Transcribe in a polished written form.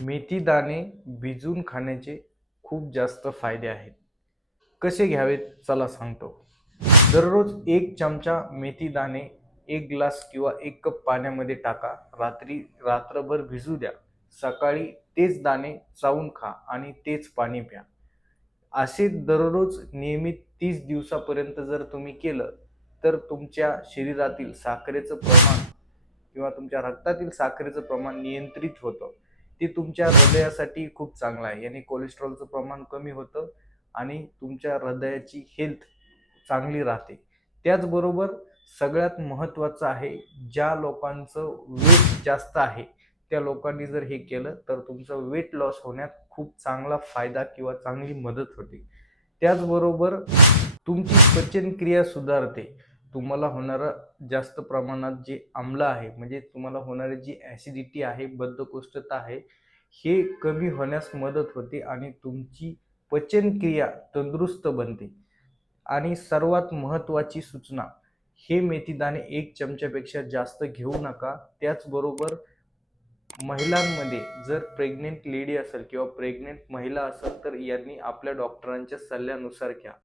मेथी दाणे भिजवून खाण्याचे खूप जास्त फायदे आहेत. कसे घ्यावेत चला सांगतो. दररोज 1 चमचा मेथी दाणे 1 ग्लास किंवा 1 कप पाण्यामध्ये टाका. रात्रभर भिजू द्या. सकाळी तेच दाणे चावून खा आणि तेच पाणी प्या. असे दररोज नियमित 30 दिवसापर्यंत जर तुम्ही केलं, तर तुमच्या शरीरातील साखरेचं प्रमाण किंवा तुमच्या रक्तातील साखरेचं प्रमाण नियंत्रित होतं. ते तुमच्या हृदयासाठी खूप चांगलं आहे. याने कोलेस्ट्रॉलचं प्रमाण कमी होतं आणि तुमच्या हृदयाची हेल्थ चांगली राहते. त्याचबरोबर सगळ्यात महत्त्वाचं आहे, ज्या लोकांचं वेट जास्त आहे, त्या लोकांनी जर हे केलं तर तुमचं वेट लॉस होण्यात खूप चांगला फायदा किंवा चांगली मदत होते. त्याचबरोबर तुमची पचनक्रिया सुधारते. तुम्हाला होणारं जास्त प्रमाणात जे आम्ल आहे, म्हणजे तुम्हाला होणारी जी ॲसिडिटी आहे, बद्धकोष्ठता आहे, हे कमी होण्यास मदत होते आणि तुमची पचनक्रिया तंदुरुस्त बनते. आणि सर्वात महत्त्वाची सूचना, हे मेथीदाणे 1 चमच्यापेक्षा जास्त घेऊ नका. त्याचबरोबर महिलांमध्ये जर प्रेग्नंट लेडी असेल किंवा प्रेग्नंट महिला असेल, तर यांनी आपल्या डॉक्टरांच्या सल्ल्यानुसार घ्या.